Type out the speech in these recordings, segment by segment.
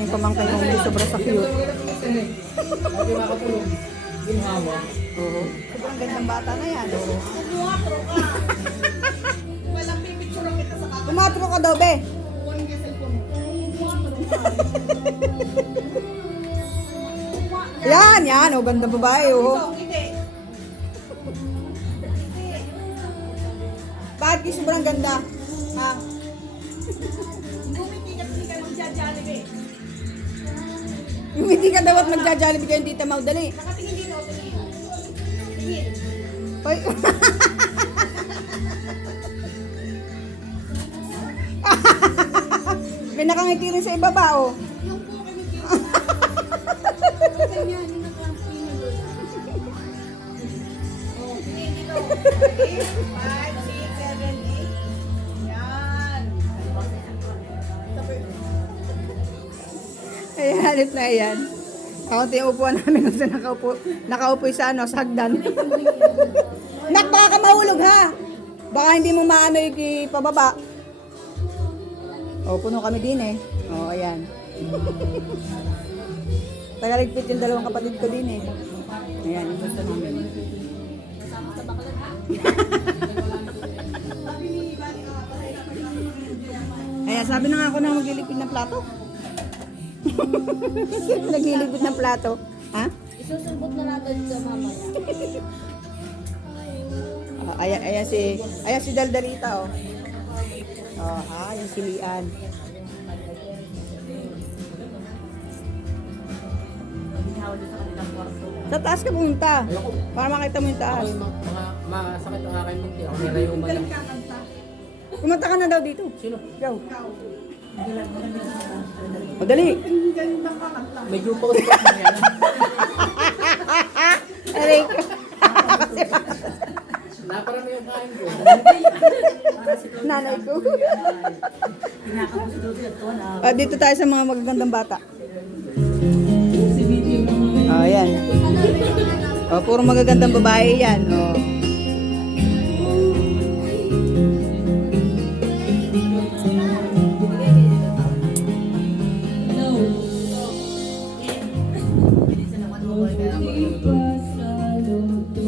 yung pamangkin kong hindi sobra sa cute. Hindi makatulog. Ginhawa. Oo. Sobrang gandang bata na yan. Oo. Kumatro ka. Walang pipicture kita sa kakao. Kumatro ka daw, be. Kukunin ka cellphone mo. Kumatro ka. Yan, yan. O, ganda babae, oh. Ikaw, hindi. Bakit kayo sobrang ganda? Ha? Ngumiti ka kasi ka magja-jollibee. Yung hindi ka daw at magja-jollibee kayo, Tita Mau, dali. Nakatingin dito, tingin. Tingin. Hoy. May nakangiti rin sa ibaba, oh. Yung po kami dito. Ganyan, yung nakatingin doon. Oh, tingin dito. 5, 6, 7, 8. Yan. Ay, halit na yan. Ako ito yung upuan namin kung saan nakaupo sa ano, sa hagdan. Nak, baka ka mahulog ha. Baka hindi mo maano yung pababa. O, puno kami din eh. O, ayan. Tagaligpit yung dalawang kapatid ko din eh. Ayan, yung gusto namin. Ayan, sabi na nga ako na maglilipid ng plato. Naglilipid ng plato. Ha? Isusumbot na natin sa mamaya. Ayan si Daldalita, oh. Oh, yung si Lian. Sa taas ka pumunta. Para makita mo yung taas. Ako yung mga masakit ang aking binti. Ako nalayo man lang. Pumunta ka na daw dito. Sino? Go. O, dali. May grupo ko sa mga yan. Aray ko. Naparami yung kain ko. Nanay ko. Dito tayo sa mga magagandang bata. Ayan. Puro magagandang babae yan.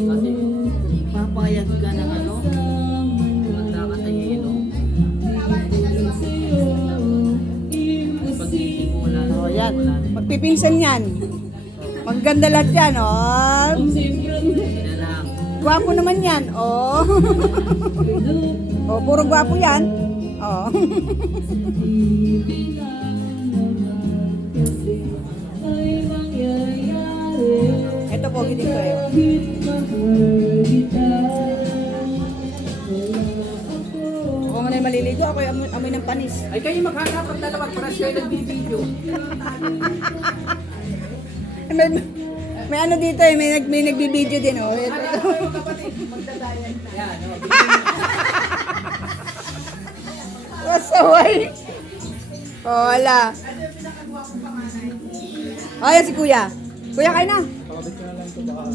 Kasi papayag ka ng ano. Maganda ka sa yelo. Pag-isip mo wala na. Yan. Magpipinsan yan. Maganda lahat yan. Yan lang. Gwapo naman yan. Puro gwapo yan. Ito po, hindi ko eh. Ako nga na maliligo, ako yung amoy ng panis. Ay kayo maghanap ang dalawa para siya yung nagbibideo. May ano dito eh, may nagbibideo din oh. Ito. Yan. Masaway. Wala. Ayan si Kuya. Kuya, kain na. Pakabit ko na lang ito baka